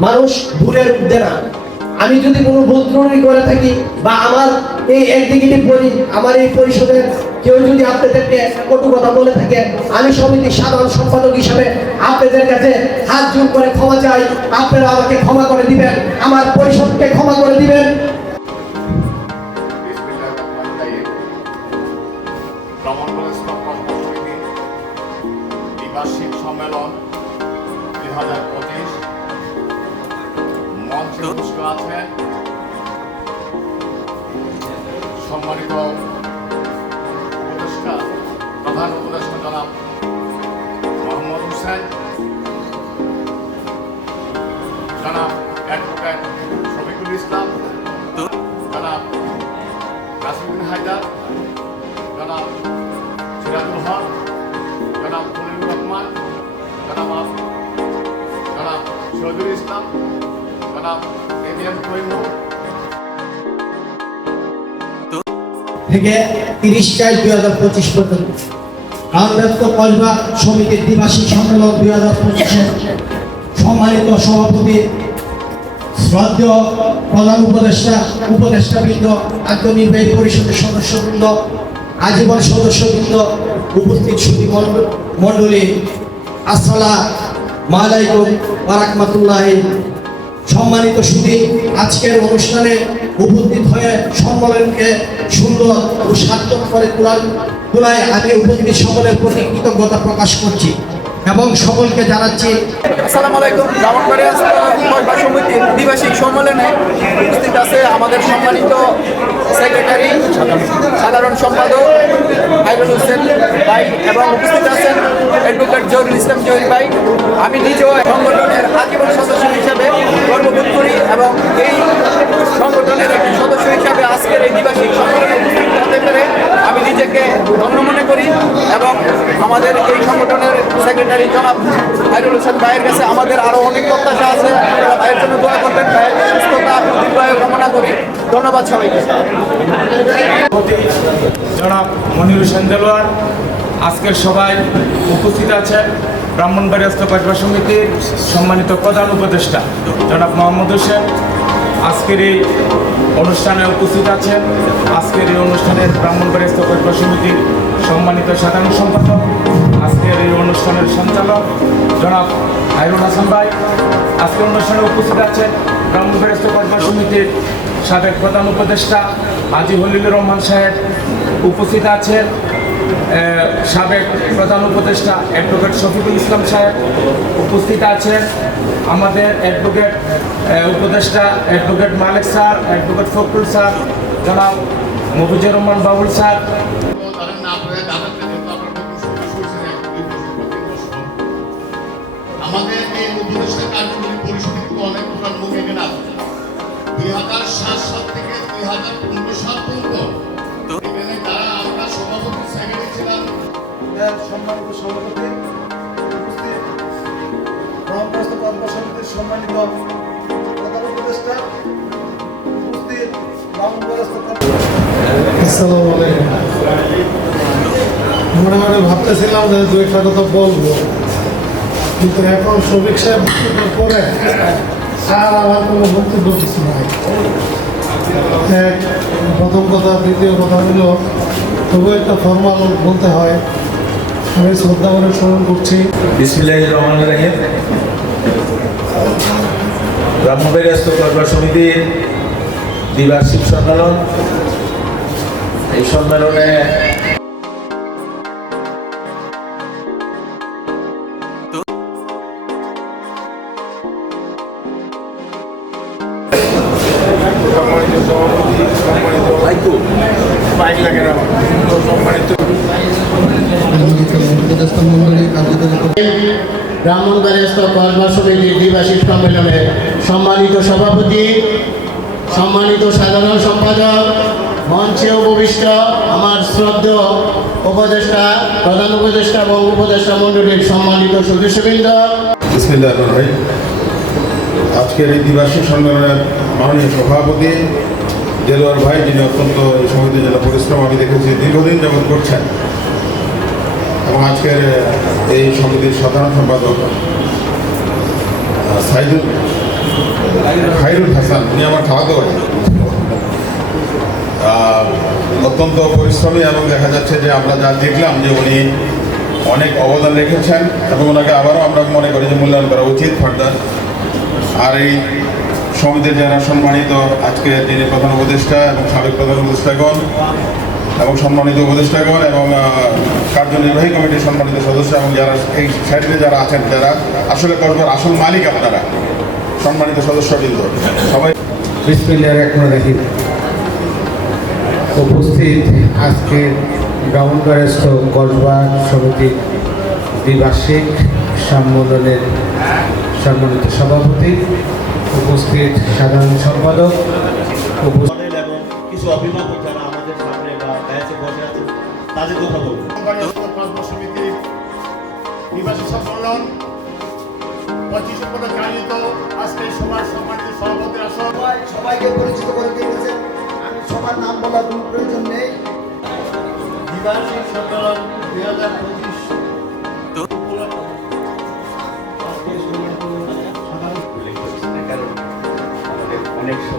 মানুষ ভুলের উঠবে না। আমি যদি কোনো ভুল ত্রুটি করে থাকি বা আমার এই একদিকে বলি, আমার এই পরিষদের কেউ যদি আপনাদেরকে কটু কথা বলে থাকে, আমি সমিতির সাধারণ সম্পাদক হিসাবে আপনাদের কাছে হাত জোর করে ক্ষমা চাই। আপনারা আমাকে ক্ষমা করে দিবেন। আমার পরিষদকে ক্ষমা তৈমুর থেকে তিরিশ চার দুই হাজার পঁচিশ পর্যন্ত। কসবা সম্মেলন দুই হাজার পঁচিশে সম্মানিত সভাপতি, শ্রদ্ধেয় প্রধান উপদেষ্টা, উপদেষ্টাবৃন্দ আদ্য নির্বাহী পরিষদের সদস্যবৃন্দ, আজীবন সদস্যবৃন্দ উপস্থিত সুদী মণ্ডলী। আসসালা মালাইকুম বারাকমাতুল্লাহ সম্মানিত সুদী আজকের অনুষ্ঠানে উপস্থিত হয়ে সম্মেলনকে সুন্দর ও সার্থক করে তোলার তোলায় আমি উপস্থিত সকলের প্রতি কৃতজ্ঞতা প্রকাশ করছি। এবং সকলকে জানাচ্ছি আসসালামু আলাইকুম। ব্রাহ্মণবাড়িয়া কসবা সমিতির দ্বিবার্ষিক সম্মেলনে উপস্থিত আছে আমাদের সম্মানিত সেক্রেটারি, সাধারণ সম্পাদক হাইরুল হোসেন ভাই এবং উপস্থিত আছেন অ্যাডভোকেট জহুরুল ইসলাম জহির ভাই। আমি নিজেও সংগঠনের আজীবন সদস্য হিসাবে গর্ববোধ করি এবং এই সংগঠনের একটি সদস্য হিসাবে আজকের এই দ্বিবার্ষিক সম্মেলনে উপস্থিত হতে পেরে আমি নিজেকে ধন্য মনে করি এবং আমাদের এই সংগঠনের সেক্রেটারি জনাব হাইরুল হোসেন ভাইয়ের কাছে আমাদের আরও অনেক প্রত্যাশা আছে। ভাইয়ের জন্য দোয়া করবেন, ভাইয়ের সুস্থতা দীর্ঘায়ু কামনা করি। ধন্যবাদ সবাইকে। জনাব মনির হোসেন দেলোয়ার, আজকের সবাই উপস্থিত আছেন ব্রাহ্মণবাড়িয়াস্ত কসবা সমিতির সম্মানিত প্রধান উপদেষ্টা জনাব মোহাম্মদ হোসেন আজকের এই অনুষ্ঠানে উপস্থিত আছেন। আজকের এই অনুষ্ঠানের ব্রাহ্মণবাড়িয়াস্ত কসবা সমিতির সম্মানিত সাধারণ সম্পাদক, আজকের এই অনুষ্ঠানের সঞ্চালক জনাব হাইরুল হাসান ভাই। আজকের অনুষ্ঠানে উপস্থিত আছেন ব্রাহ্মণবাড়িয়াস্ত কসবা সমিতির সাবেক প্রধান উপদেষ্টা আজি হলিলুর রহমান সাহেব। উপস্থিত আছেন সাবেক প্রধান উপদেষ্টা অ্যাডভোকেট শফিকুল ইসলাম সাহেব উপস্থিত আছেন। আমাদের অ্যাডভোকেট উপদেষ্টা advocate Malik sir, advocate Fakhrul sir, জনাব মফিজুর রহমান বাবুল স্যার। আমাদের এই উপদেষ্টা কার্যকরী অনেক দুই হাজার সাত সাল থেকে দুই হাজার পনেরো সাল পর্যন্ত মনে মনে ভাবতেছিলাম যে দু একটা কথা বলব। কিন্তু এখন শফিক সাহেব পরে আর আমার কোনো বক্তব্য কিছু নাই। প্রথম কথা, দ্বিতীয় কথা হলো তবু একটা ফর্মাল বলতে হয়। আমি শ্রদ্ধা করে স্মরণ করছি। বিসমিল্লাহ রহমান রাহিম। ব্রাহ্মণবাড়িয়াস্ত কর্মা সমিতির দ্বিবার্ষিক সম্মেলন। এই সম্মেলনে সম্মানিত সম্মানিত সভাপতি, সম্মানিত সাধারণ সম্পাদক মঞ্চে উপবিষ্ট আমার শ্রদ্ধেয় উপদেষ্টা, প্রধান উপদেষ্টা এবং উপদেষ্টা মণ্ডলীর সম্মানিত সদস্যবৃন্দ। আজকের এই দ্বিবার্ষিক সম্মেলনের মাননীয় সভাপতি দেলোয়ার ভাই যিনি অত্যন্ত এই সমিতির জন্য পরিশ্রম আমি দেখেছি দীর্ঘদিন যেমন করছেন এবং আজকের এই সমিতির সাধারণ সম্পাদক সাইদুল খাইরুল হাসান উনি আমার ভাই। আহ, অত্যন্ত পরিশ্রমী এবং দেখা যাচ্ছে যে আমরা যা দেখলাম যে উনি অনেক অবদান রেখেছেন এবং ওনাকে আবারও আমরা মনে করি যে মূল্যায়ন করা উচিত ফার্দার। আর এই সমিতির যারা সম্মানিত আজকে যিনি প্রধান উপদেষ্টা এবং সাবেক প্রধান উপদেষ্টাগণ এবং সম্মানিত উপদেষ্টাগণ এবং কার্যনির্বাহী কমিটির সম্মানিত সদস্য এবং যারা এই সাইডে যারা আছেন যারা, আসলে কসবার আসল মালিক আপনারা, সম্মানিত সদস্যবৃন্দ। সবাই বিসমিল্লাহ রহমান রহিম। উপস্থিত আজকে ব্রাহ্মণবাড়স্থ কসবা সমিতির দ্বিবার্ষিক সম্মেলনের সম্মানিত সভাপতি উপস্থিত সাধারণ সম্পাদক এবং কিছু অভিভাবক যারা আমাদের সামনে বা ব্যাচে বসে আছেন তাদের কথা বলব। সমিতির নিবাসী সম্মেলন পঁচিশে আজকে সবার সম্মানিত সভাপতি সবাই সবাইকে পরিচিত করে দিয়েছেন আমি সবার নাম বলার কোনো প্রয়োজন নেই। দ্বিবার্ষিক সম্মেলন দুই হাজার পঁচিশ। অনেক